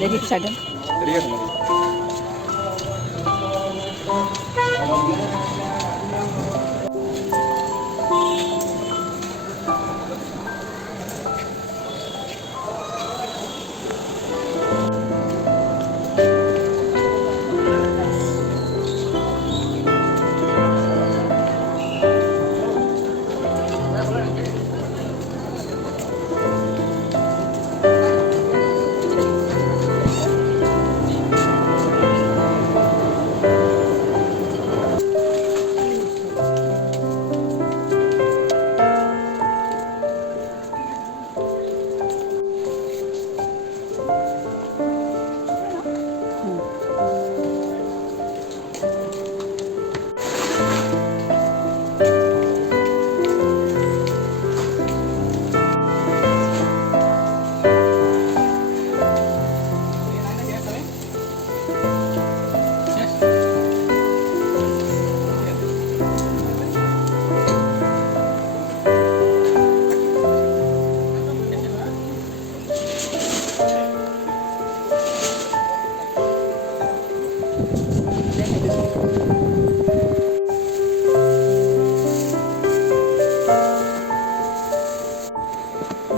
দেখি সাইডে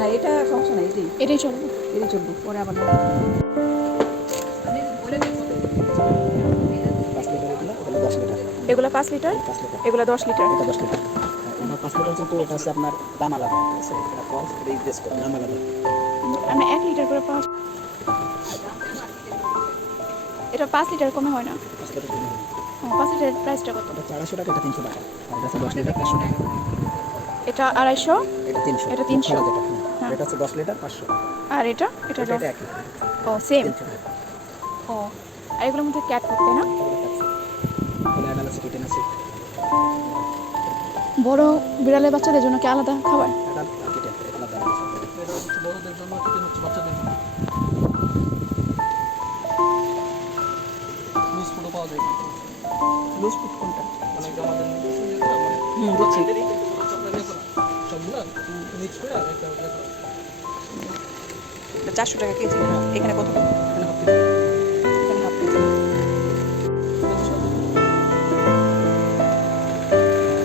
না, এটা সমস্যা নাই, এটাই চলবে, এটাই চলবে। পরে আবার এগুলো 5 লিটার, এগুলো 10 লিটার। এটা 10 লিটার, এটা 5 লিটার, কিন্তু এটা হচ্ছে আপনার দাম আলাদা আছে, এটা কম রিপ্লেস করে দাম আলাদা। আমরা 1 লিটার করে 5, এটা 5 লিটার কমে হয় না। 5 লিটার কমে হয়। 5 লিটারের প্রাইসটা কত? এটা 400 টাকা, এটা 300 টাকা। আর এটা 10 লিটার 500 টাকা। এটা 250, এটা 300, এটা 300, এটা হচ্ছে 10 লিটার 500। আর এটা একই। ও সেম। ও, আর এগুলোর মধ্যে ক্যাট করতে না, বড় বিড়ালের বাচ্চাদের জন্য কি আলাদা খাবার? বড়দের জন্য বাচ্চাদের জন্য লুজ ফুডও পাওয়া যায়। লুজ ফুড কোনটা? মানে আমাদের সবগুলো মিক্স করে 400 টাকা কেজি। এখানে কত? এখানে হাফ কেজি।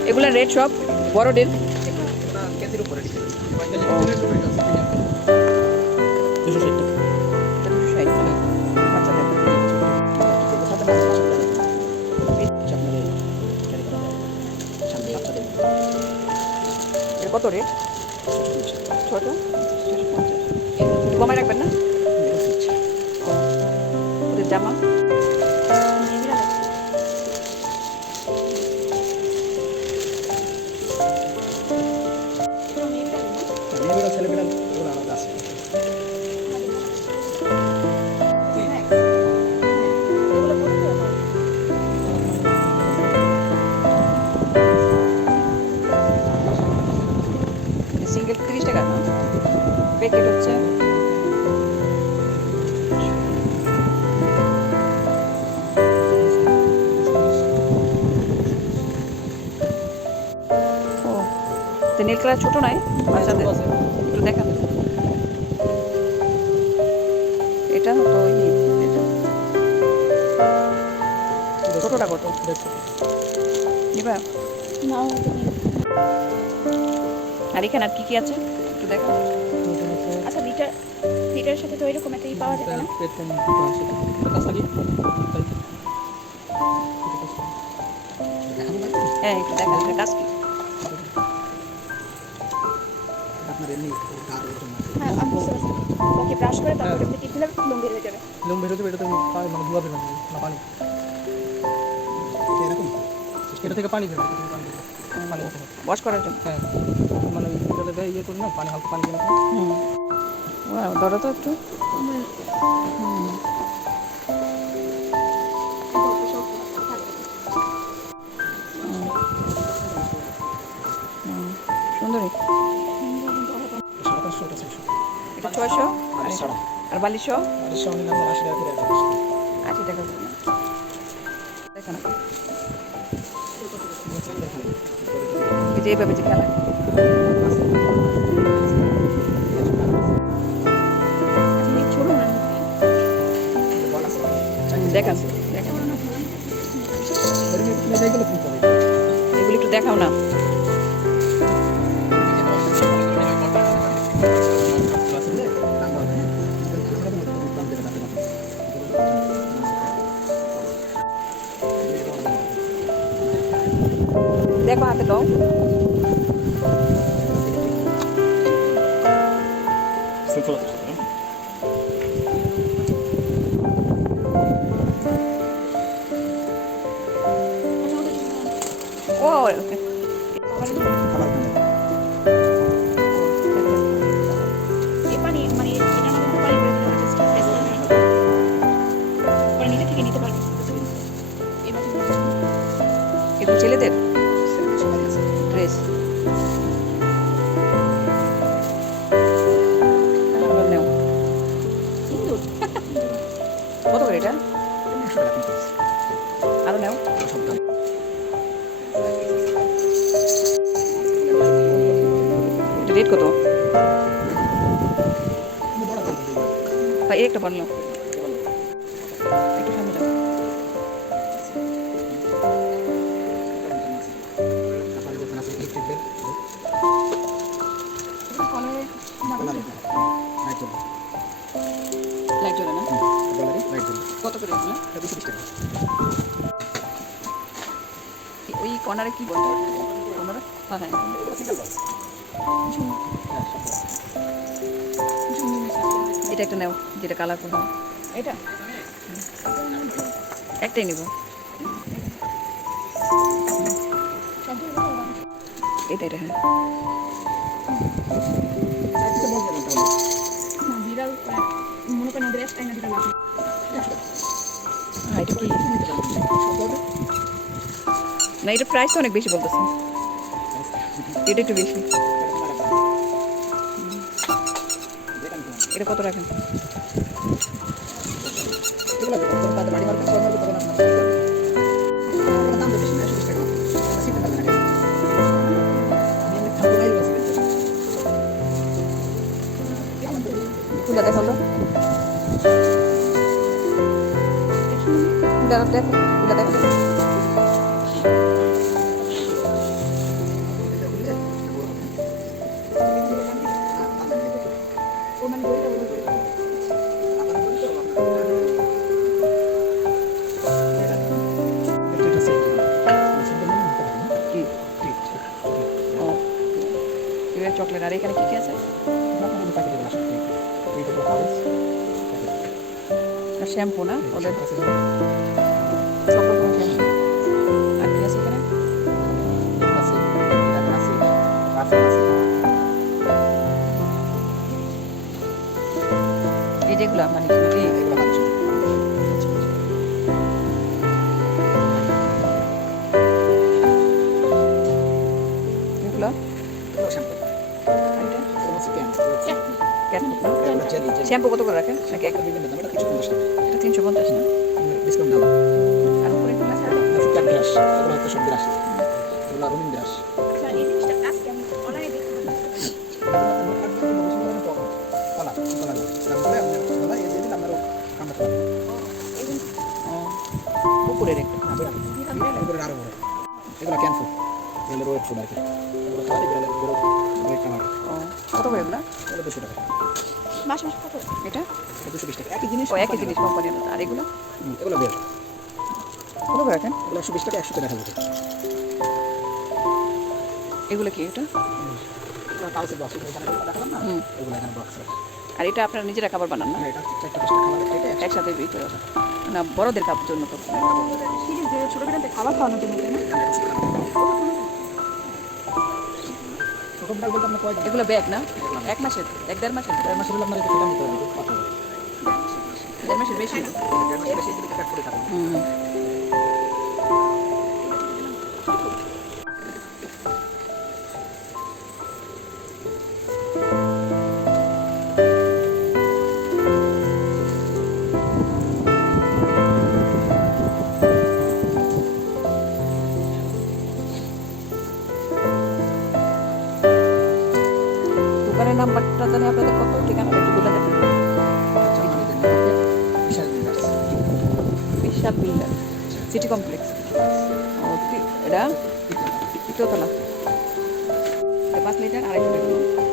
এগুলা রেট সব বড় ডিল, কেজির উপরে 260 টাকা। কত রেট? ছোট কমায় রাখবেন না? ওদের জামা সিঙ্গেল 30 টাকা না, প্যাকেট হচ্ছে নীল কালার। ছোট নয় বাচ্চাদের, একটু দেখান। এটা তো ছোটটা কত নিবা? আর এখানে আর কি আছে একটু দেখো। আচ্ছা, লিটারের সাথে তো এরকম একটা পাওয়া যায় না? হ্যাঁ, একটু দেখা যাবে কাজ কি। হ্যাঁ, আমি বুঝতে পারছি। ওকে ব্রাশ করে তারপরে টিপ দিলে লোম বের হয়ে যাবে। লোম বের হয়ে যাবে, এটা তো পানি মানে ধোয়া বের হবে না, পানি এরকম, এটা থেকে পানি বের হবে, পানি ওয়াশ করার জন্য। হ্যাঁ, মানে ভিতরে দেয় ইয়ে করে না, পানি হালকা পানি দিয়ে। ওয়াও, ধরো তো একটু। সুন্দরী। এটা 600 আর 4200। 80 টাকা করে। দেখেন এই যে এইভাবে যে খেলা ছোট না দেখান দেখান এগুলো একটু দেখাও না। দেখো হাতে দাও। ও এগুলো ছেলেদের ড্রেস। কত করে এটা? আরো নেও। রেট কত? ভাই একটা বানলো একটু সামনে যাও। লাইট জ্বলে না? কত করে এগুলো? ওই কর্নারে কি বলতো? কর্নারে? হ্যাঁ হ্যাঁ। এটা একটা নাও, যেটা কালারফুল। এটা একটাই নেব। এটা এটা হ্যাঁ। এটা কি না, এটা প্রাইস তো অনেক বেশি বলতেছে। এটা একটু বেশি। এটা কত রাখেন? খুলে দেখো তো, দেখো খুলে দেখো। চকলেট। আর এখানে কি কি আছে? শ্যাম্পু না ওদের? আর কি আছে এখানে? এই যেগুলো মানে শ্যাম্পু কত করে রাখেন? নাকি একটা 350 না? আর উপরে কি আছে? উপরে কত করে এগুলো? মাস মাস কত? এটা 220 টাকা। একই জিনিস, একই জিনিস কোম্পানির। আর এগুলো? এগুলো বের কত করে রাখেন? এগুলো 120 টাকা, 100 টাকা রাখা যাবে। এগুলো কি? এটা পাউচের বক্স, এখানে দেখালাম না? এগুলো এখানে বক্স আছে। আর এটা আপনারা নিজেরা খাবার বানান না? এটা 4টা 5টা খাবার এটা একসাথে বিক্রি করে না? বড়দের খাবার জন্য তো সিরিজে ছোট ছোট খাবার খাওয়ানোর জন্য না? এগুলো ব্যাগ না? 1 মাসের? 1-1.5 মাসের? 1.5 মাসের হলে আপনার এটা নিতে হবে। 1.5 মাসের বেশি? 1.5 মাসের বেশি প্যাক করে খাবেন। নাম্বারটা জানি আপনাদের কত, ঠিকানা একটু বলে দেবেন। চাপ বিল্ডার সিটি কমপ্লেক্স। ও এটা তৃতীয়তলা। 5 লিটার 250 টাকা।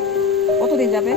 কতদিন যাবে?